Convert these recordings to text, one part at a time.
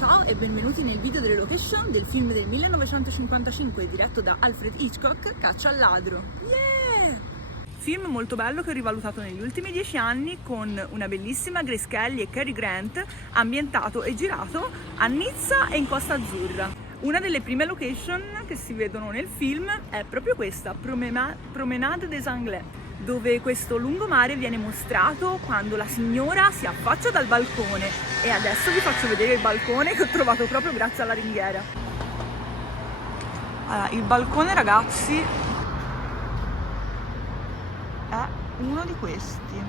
Ciao e benvenuti nel video delle location del film del 1955 diretto da Alfred Hitchcock, Caccia al ladro. Yeah! Film molto bello che ho rivalutato negli ultimi 10 anni con una bellissima Grace Kelly e Cary Grant, ambientato e girato a Nizza e in Costa Azzurra. Una delle prime location che si vedono nel film è proprio questa, Promenade des Anglais, dove questo lungomare viene mostrato quando la signora si affaccia dal balcone, e adesso vi faccio vedere il balcone che ho trovato proprio grazie alla ringhiera. Allora, il balcone, ragazzi, è uno di questi.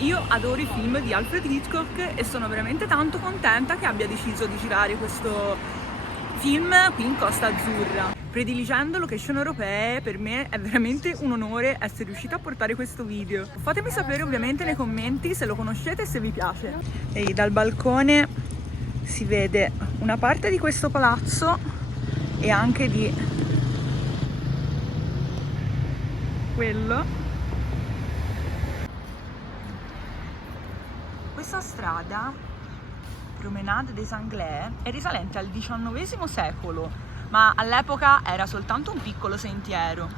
Io adoro i film di Alfred Hitchcock e sono veramente tanto contenta che abbia deciso di girare questo film qui in Costa Azzurra. Prediligendo location europee, per me è veramente un onore essere riuscita a portare questo video. Fatemi sapere ovviamente nei commenti se lo conoscete e se vi piace. E dal balcone si vede una parte di questo palazzo e anche di quello. Questa strada, Promenade des Anglais, è risalente al XIX secolo, ma all'epoca era soltanto un piccolo sentiero.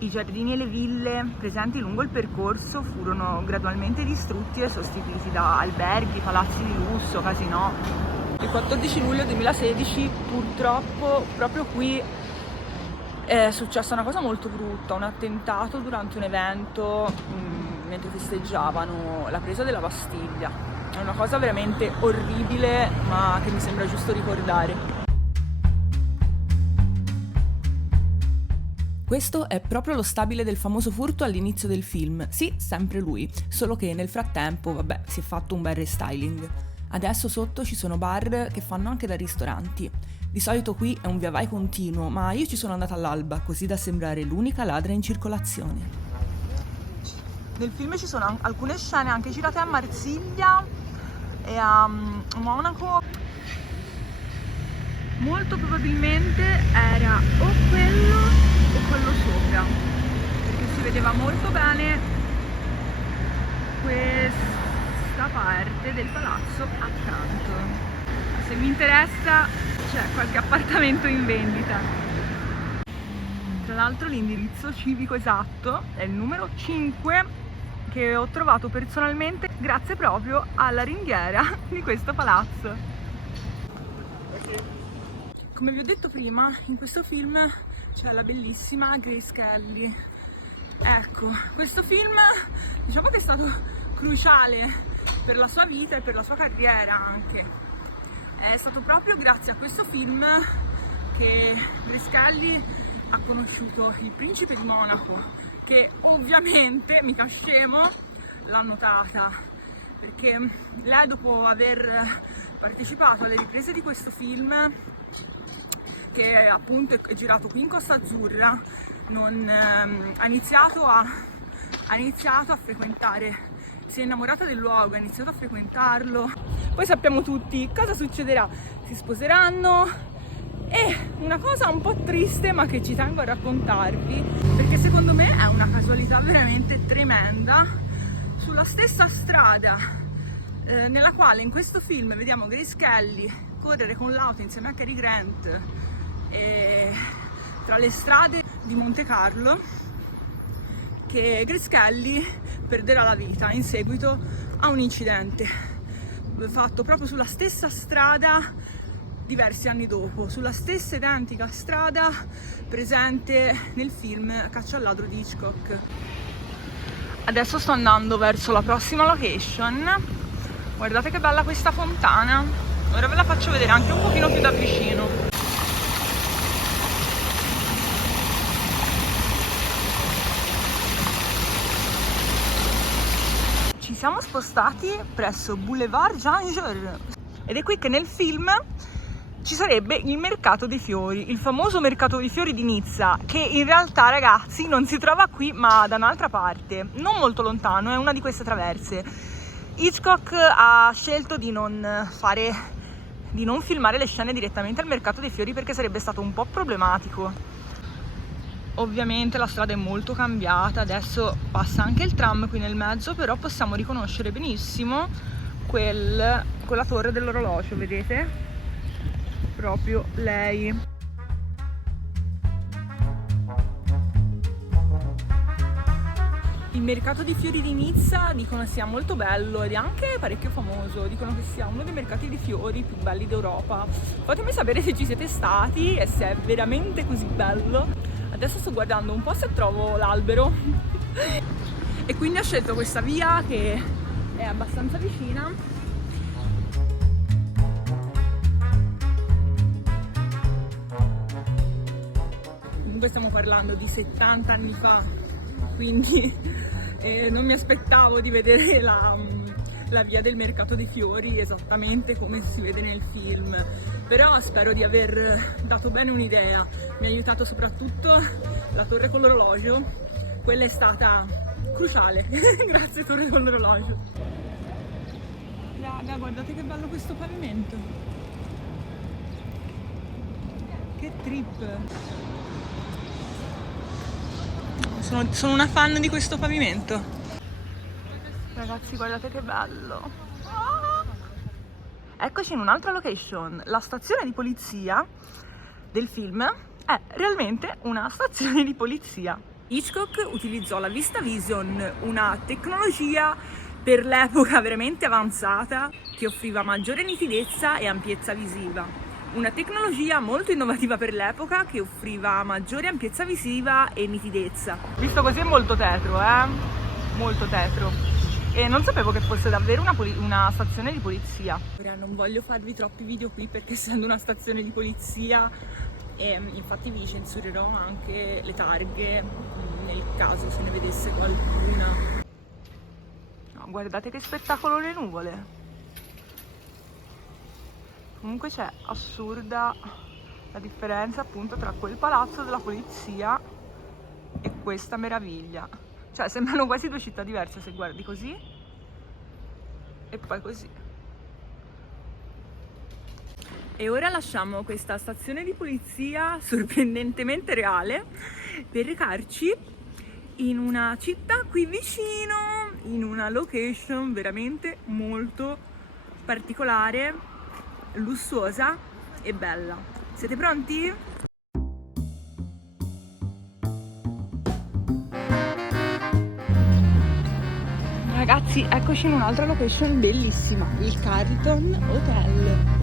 I giardini e le ville presenti lungo il percorso furono gradualmente distrutti e sostituiti da alberghi, palazzi di lusso, casinò. Il 14 luglio 2016 purtroppo proprio qui è successa una cosa molto brutta, un attentato durante un evento mentre festeggiavano la presa della Bastiglia. È una cosa veramente orribile, ma che mi sembra giusto ricordare. Questo è proprio lo stabile del famoso furto all'inizio del film. Sì, sempre lui, solo che nel frattempo, vabbè, si è fatto un bel restyling. Adesso sotto ci sono bar che fanno anche da ristoranti. Di solito qui è un via vai continuo, ma io ci sono andata all'alba, così da sembrare l'unica ladra in circolazione. Nel film ci sono alcune scene anche girate a Marsiglia e a Monaco. Molto probabilmente era o quello o quello sopra, perché si vedeva molto bene questa parte del palazzo accanto. Se vi interessa c'è qualche appartamento in vendita. Tra l'altro l'indirizzo civico esatto è il numero 5, che ho trovato personalmente grazie proprio alla ringhiera di questo palazzo. Come vi ho detto prima, in questo film c'è la bellissima Grace Kelly. Ecco, questo film diciamo che è stato cruciale per la sua vita e per la sua carriera anche. È stato proprio grazie a questo film che Grace Kelly ha conosciuto il principe di Monaco, che ovviamente, mica scemo, l'ha notata, perché lei, dopo aver partecipato alle riprese di questo film, che appunto è girato qui in Costa Azzurra, ha iniziato a frequentare, si è innamorata del luogo, ha iniziato a frequentarlo. Poi sappiamo tutti cosa succederà, si sposeranno, e una cosa un po' triste ma che ci tengo a raccontarvi, perché secondo me è una casualità veramente tremenda, sulla stessa strada nella quale in questo film vediamo Grace Kelly correre con l'auto insieme a Cary Grant tra le strade di Monte Carlo, che Grace Kelly perderà la vita in seguito a un incidente fatto proprio sulla stessa strada diversi anni dopo, sulla stessa identica strada presente nel film Caccia al ladro di Hitchcock. Adesso sto andando verso la prossima location. Guardate che bella questa fontana, ora ve la faccio vedere anche un pochino più da vicino. Ci siamo spostati presso Boulevard Jean Jaurès ed è qui che nel film ci sarebbe il mercato dei fiori, il famoso mercato dei fiori di Nizza, che in realtà, ragazzi, non si trova qui ma da un'altra parte, non molto lontano, è una di queste traverse. Hitchcock ha scelto di non filmare le scene direttamente al mercato dei fiori perché sarebbe stato un po' problematico. Ovviamente la strada è molto cambiata, adesso passa anche il tram qui nel mezzo, però possiamo riconoscere benissimo quella torre dell'orologio, vedete? Proprio lei. Il mercato di fiori di Nizza dicono sia molto bello ed è anche parecchio famoso, dicono che sia uno dei mercati di fiori più belli d'Europa. Fatemi sapere se ci siete stati e se è veramente così bello. Adesso sto guardando un po' se trovo l'albero e quindi ho scelto questa via che è abbastanza vicina. Comunque stiamo parlando di 70 anni fa, quindi non mi aspettavo di vedere la via del mercato dei fiori esattamente come si vede nel film, però spero di aver dato bene un'idea. Mi ha aiutato soprattutto la torre con l'orologio, quella è stata cruciale. Grazie torre con l'orologio. Raga, guardate che bello questo pavimento, che trip. Sono una fan di questo pavimento. Ragazzi, guardate che bello. Eccoci in un'altra location. La stazione di polizia del film è realmente una stazione di polizia. Hitchcock utilizzò la VistaVision, una tecnologia per l'epoca veramente avanzata che offriva maggiore nitidezza e ampiezza visiva. Una tecnologia molto innovativa per l'epoca che offriva maggiore ampiezza visiva e nitidezza. Visto così è molto tetro, molto tetro. E non sapevo che fosse davvero una stazione di polizia. Ora non voglio farvi troppi video qui perché essendo una stazione di polizia, infatti vi censurerò anche le targhe nel caso se ne vedesse qualcuna. No, guardate che spettacolo le nuvole. Comunque c'è assurda la differenza appunto tra quel palazzo della polizia e questa meraviglia. Cioè sembrano quasi due città diverse se guardi così e poi così. E ora lasciamo questa stazione di polizia sorprendentemente reale per recarci in una città qui vicino, in una location veramente molto particolare, lussuosa e bella. Siete pronti? Ragazzi, eccoci in un'altra location bellissima, il Carlton Hotel.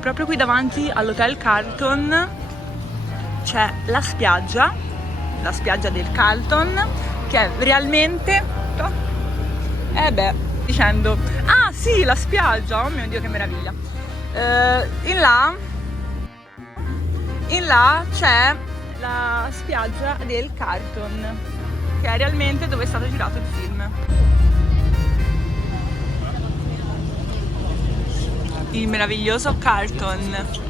Proprio qui davanti all'Hotel Carlton c'è la spiaggia del Carlton, che è realmente dicendo ah sì, la spiaggia, oh mio Dio che meraviglia. In là c'è la spiaggia del Carlton, che è realmente dove è stato girato il film. Il meraviglioso Carlton.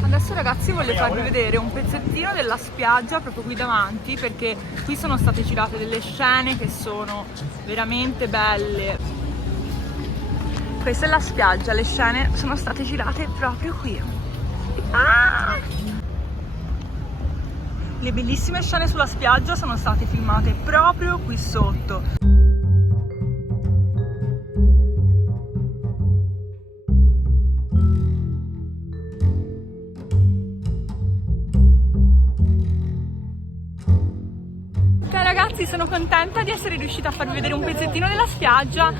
Adesso ragazzi voglio farvi vedere un pezzettino della spiaggia proprio qui davanti, perché qui sono state girate delle scene che sono veramente belle. Questa è la spiaggia, le scene sono state girate proprio qui. Le bellissime scene sulla spiaggia sono state filmate proprio qui sotto. Sono contenta di essere riuscita a farvi vedere un pezzettino della spiaggia,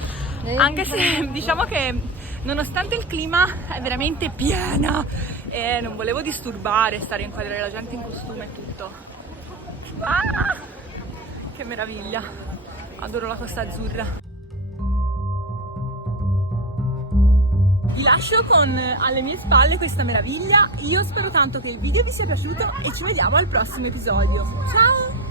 anche se diciamo che nonostante il clima è veramente piena e non volevo disturbare, stare a inquadrare la gente in costume e tutto. Che meraviglia, adoro la Costa Azzurra. Vi lascio con alle mie spalle questa meraviglia. Io spero tanto che il video vi sia piaciuto e ci vediamo al prossimo episodio. Ciao!